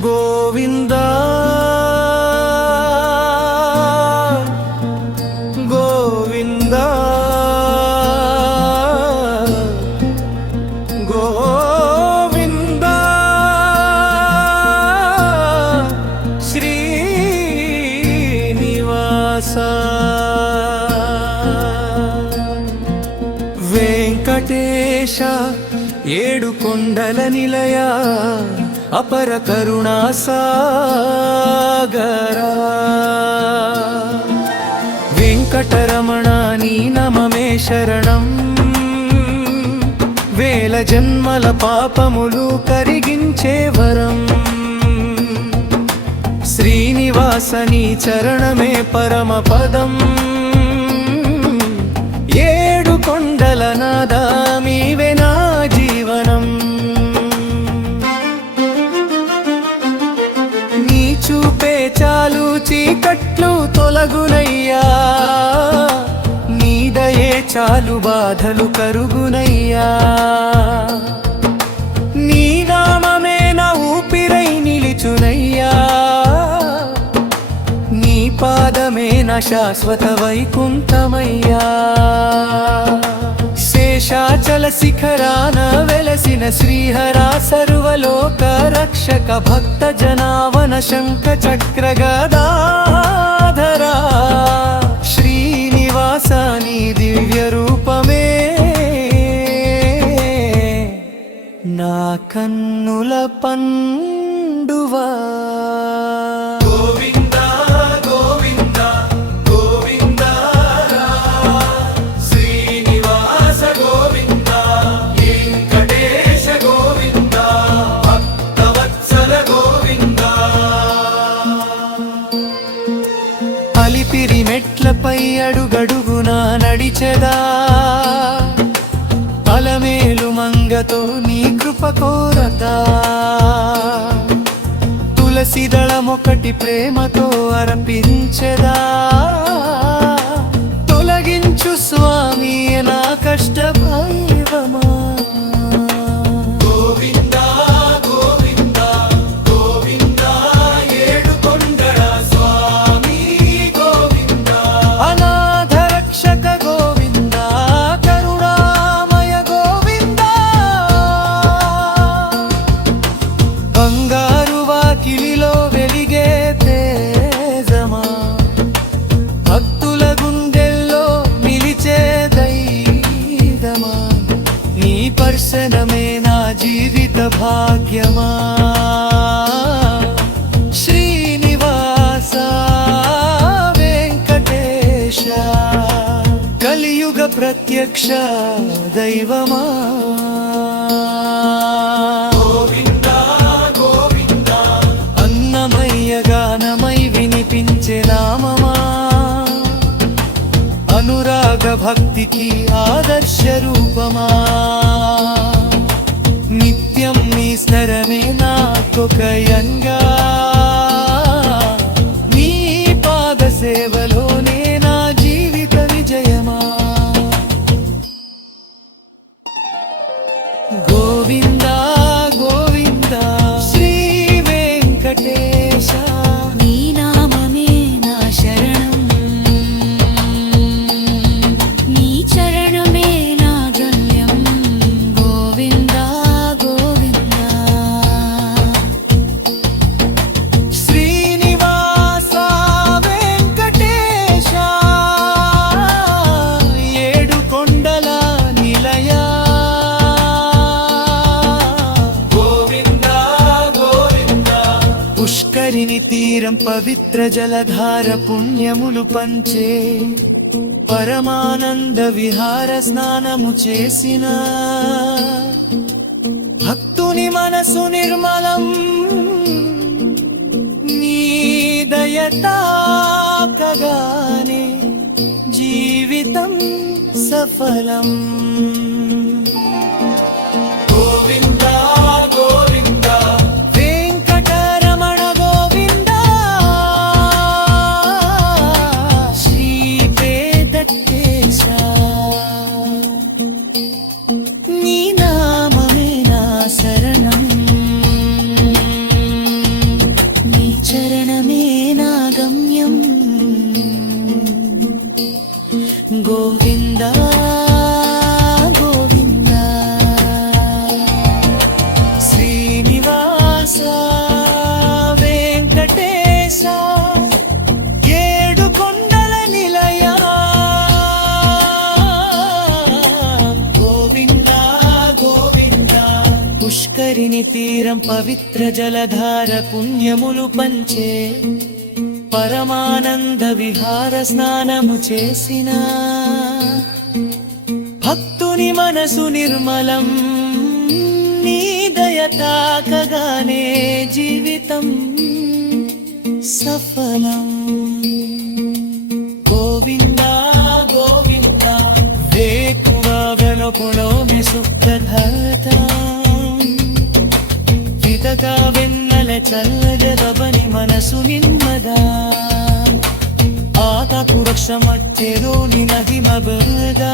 గోవిందా గోవిందా గోవిందా శ్రీనివాస వెంకటేశ ఏడు కొండల నిలయ అపర కరుణా సాగరా వెంకటరమణ నీ నమమే శరణం వేల జన్మల పాపములు కరిగించే వరం శ్రీనివాస నీ చరణమే పరమ పదం ఏడు కొండల నాదా మీవే నా జీవనం నీ చూపే చాలు చీకట్లు తొలగునయ్యా నీ దయే చాలు బాధలు కరుగునయ్యా నీ నామమే నా ఊపిరై నిలిచునయ్యా నీ పాదమే నా శాశ్వత వైకుంఠమయ్యా శేషాచల శిఖరాన వెలసిన శ్రీహరా సర్వలోక రక్షక భక్త జనావన శంఖ చక్ర గదాధరా శ్రీనివాస నీ దివ్య రూపమే నా కన్నుల పండువా అలిపిరి మెట్లపై అడుగడుగునా నడిచెదా అలమేలు మంగతో నీ కృప కోరతా తులసి దళమొకటి ప్రేమతో అర్పించెదా తొలగించు స్వామి నా కష్ట భైరవమా దర్శనమే నా జీవిత భాగ్యమా శ్రీనివాస వెంకటేశ కలియుగ ప్రత్యక్ష దైవమా గోవిందా గోవిందా అన్నమయ్య గానమై వినిపించే నామమా అనురాగ భక్తికి ఆదర్శ రూపమా నిత్యం నీ స్మరణే నాకొక యంగా నీ పాద సేవలోనే నా జీవిత విజయమా గోవిందా గోవిందా శ్రీ వెంకటేశ నీ నామమే నా శరణం నీ చరణమే నా గమ్యం గోవిందా గోవిందా శ్రీనివాస వెంకటేశ ఏడు కొండల నిలయ గోవిందా గోవిందా పుష్కరిణి తీరం పవిత్ర జలధార పుణ్యములు పంచే పరమానంద విహార స్నానము చేసిన భక్తుని మనసు నిర్మలం నీ దయతాకగానే జీవితం సఫలం గోవిందా గోవిందా వెంకటరమణ గోవిందా శ్రీ వేంకటేశ నీ నామమే నా శరణం శాంతిని తీరం పవిత్ర జలధార పుణ్యములు పంచే పరమానంద విహార స్నానము చేసిన భక్తుని మనసు నిర్మలం నీ దయ తాకగానే జీవితం సఫలం గోవింద గోవింద వేకువ వెలుపులో సుప్రభాత విదగా వెన్నెల చల్లగదబని మనసు నిమ్మదా ఆతపురక్ష మట్టెలోని నది మబగా